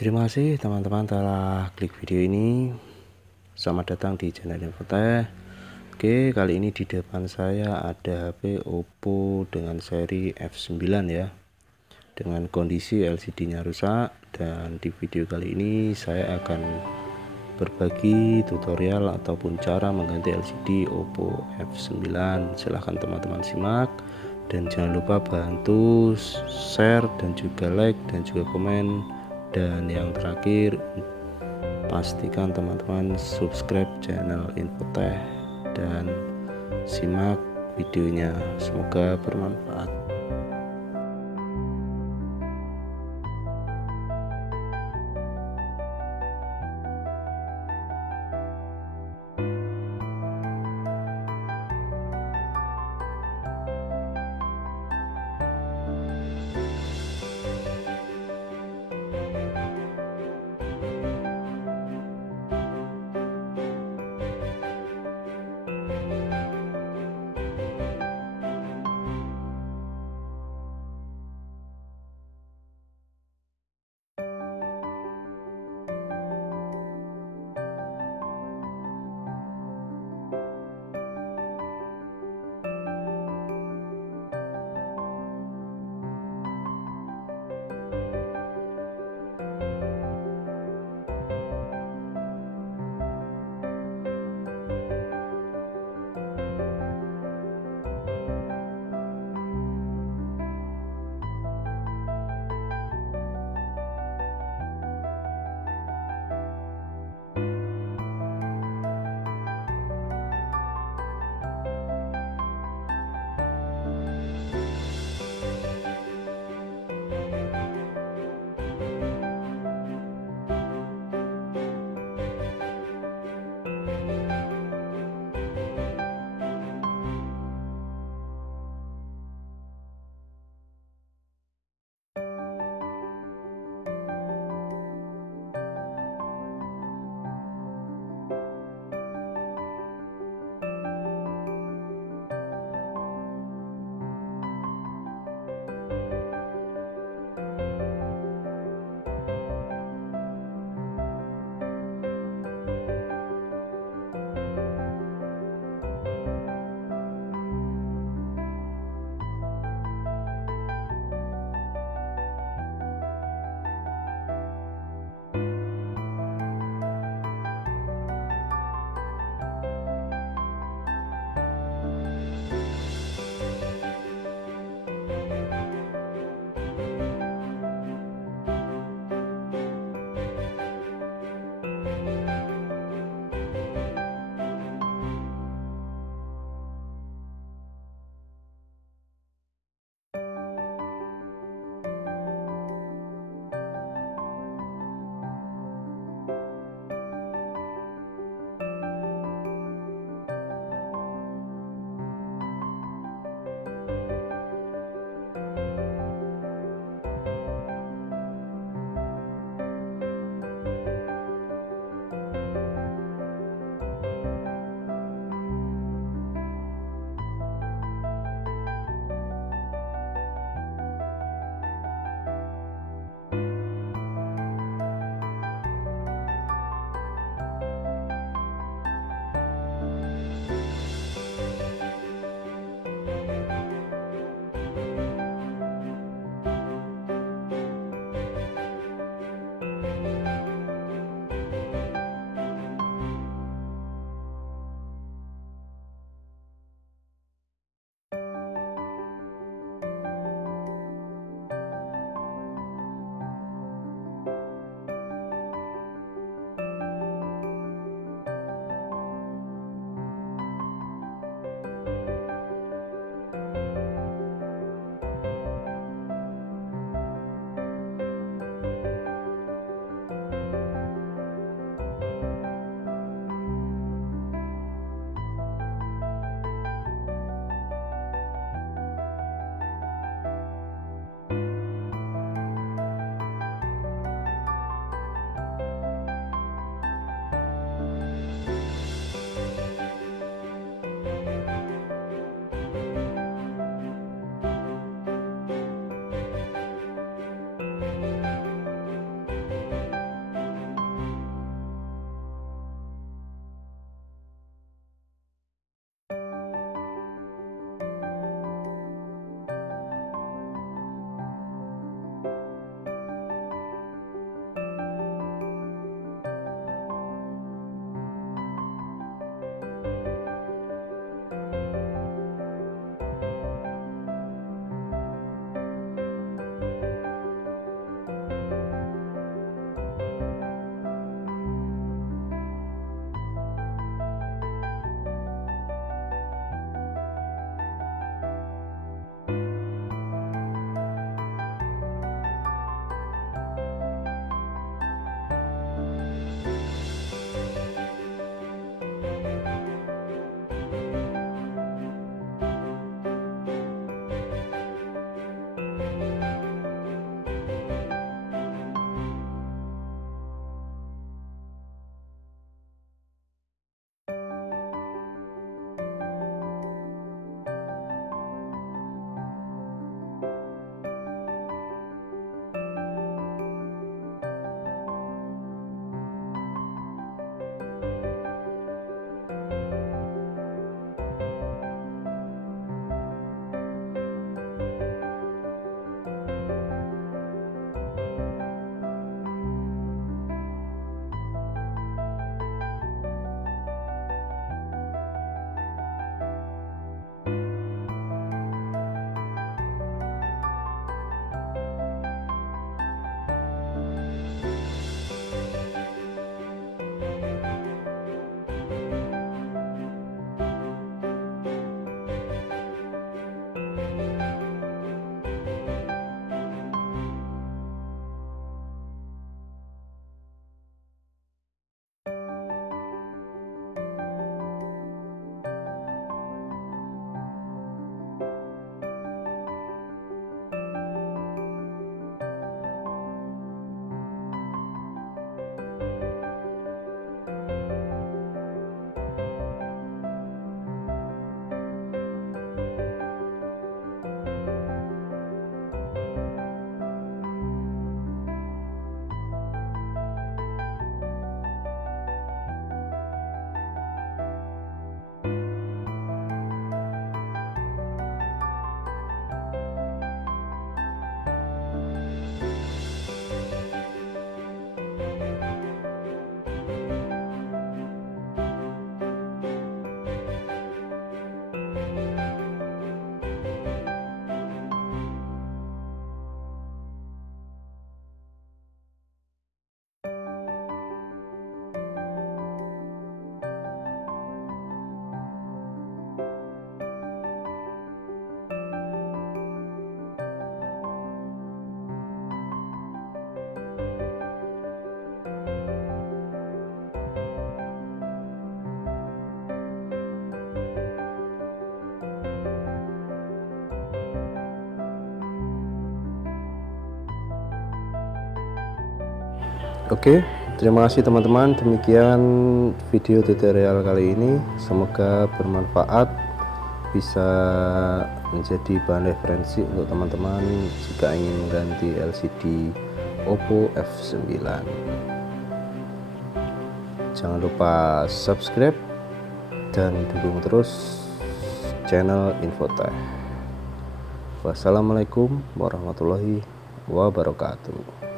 Terima kasih teman-teman telah klik video ini. Selamat datang di channel Infotech. Oke, kali ini di depan saya ada HP Oppo dengan seri F9 ya, dengan kondisi LCD-nya rusak. Dan di video kali ini saya akan berbagi tutorial ataupun cara mengganti LCD Oppo F9. Silahkan teman-teman simak, dan jangan lupa bantu share dan juga like dan juga komen. Dan yang terakhir, pastikan teman-teman subscribe channel Infotech dan simak videonya. Semoga bermanfaat. Oke, terima kasih teman-teman. Demikian video tutorial kali ini, semoga bermanfaat, bisa menjadi bahan referensi untuk teman-teman jika ingin mengganti LCD Oppo F9. Jangan lupa subscribe dan dukung terus channel Infotech. Wassalamualaikum warahmatullahi wabarakatuh.